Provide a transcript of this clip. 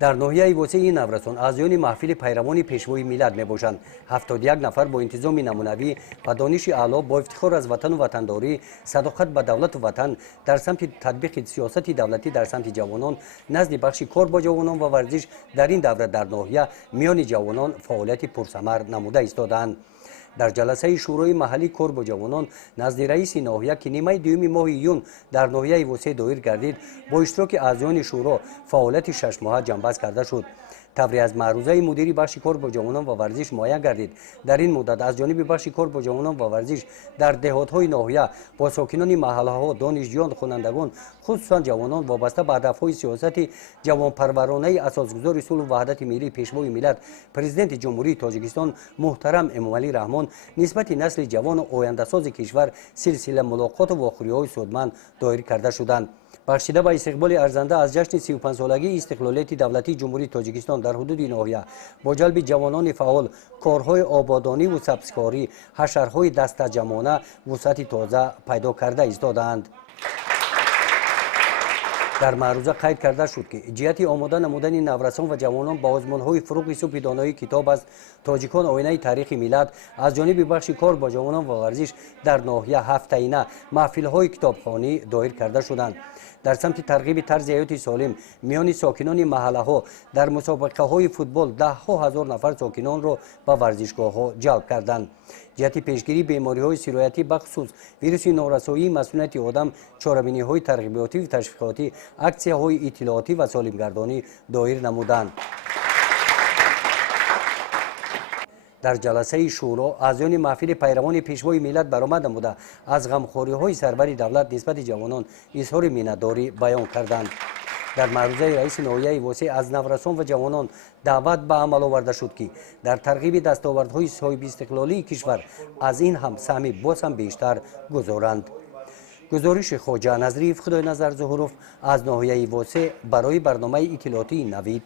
در ناحیه وسیع نورسان اعضایان محفل پیروان پیشوای میلاد میباشند. 71 نفر با انتظام نمونوی و دانش اعلی با افتخار از وطن و وطنداری، صداقت به دولت و وطن در سمت تطبیق سیاست دولتی در سمت جوانان نزد بخش کار با جوانان و ورزش در این دوره در ناحیه میان جوانان فعالیت پرثمر نموده ایستادند. در جلسه شورای محلی کار با جوانان نزد رئیس ناحیه که نیمه دوم ماه ایون در ناحیه وسیع دایر گردید با اشتراک اعضایان شورا فعالیت 6 ماهه جنببست کرده شد. تبریز از معروضه مدیری بخش کار با جوانان و ورزش معین گردید. در این مدت از جانب بخش کار با جوانان و ورزش در دهات‌های ناحیه با ساکنان محله‌ها، دانشجویان، خوانندگان، خصوصا جوانان وابسته به هدف‌های سیاست جوانپرورانه اساسگذار صلح و وحدت ملی پیشوای ملت پرزیدنت جمهوری تاجیکستان محترم امامعلی رحمان نسبت نسل جوان و آینده‌ساز کشور سلسله ملاقات و واقعی‌های سودمند دایر کرده شدند. بخشیده به استقبال ارزنده از جشن 35 سالگی استقلالیت دولتی جمهوری تاجیکستان در حدود ناحیه با جلب جوانان فعال، کارهای آبادانی و سبزکاری، حشرهای دستجمعانه وسعت تازه پیدا کرده ایستادند. در معروضه قید کرده شد که جهت آماده نمودن نورسان و جوانان با آزمون‌های فروغ صبح دانایی کتاب از تاجیکان آینه تاریخ میلاد از جانب بخش کار با جوانان و ورزش در ناحیه هفته‌ایانه محفل‌های کتابخوانی دایر کرده شدند. در سمت ترغیب طرز حیات سالم میان ساکنان محله‌ها در مسابقه‌های فوتبال ده‌ها هزار نفر ساکنان را به ورزشگاه‌ها جلب کردند. جهت پیشگیری بیماری‌های سرایتی بخصوص ویروس نارسایی مسمومیت آدم چاره‌بینی‌های ترغیباتی و تشویقاتی، اکسیه‌های اطلاعاتی و سالمگردانی دایر نمودند. در جلسه شورا اعضایان محفل پیروان پیشوای ملت برآمد نموده از غمخوری‌های سرور دولت نسبت جوانان اظهار مینت‌داری بیان کردند. در معروضه رئیس ناحیه وسیع از نورسان و جوانان دعوت به عمل آورده شد که در ترغیب دستاوردهای صاحب استقلالی کشور از این هم سهم باز هم بیشتر گذارند. گزارش خواجه نظری خدای نظر ظهورов از ناحیه وسیع برای برنامه اطلاعاتی نوید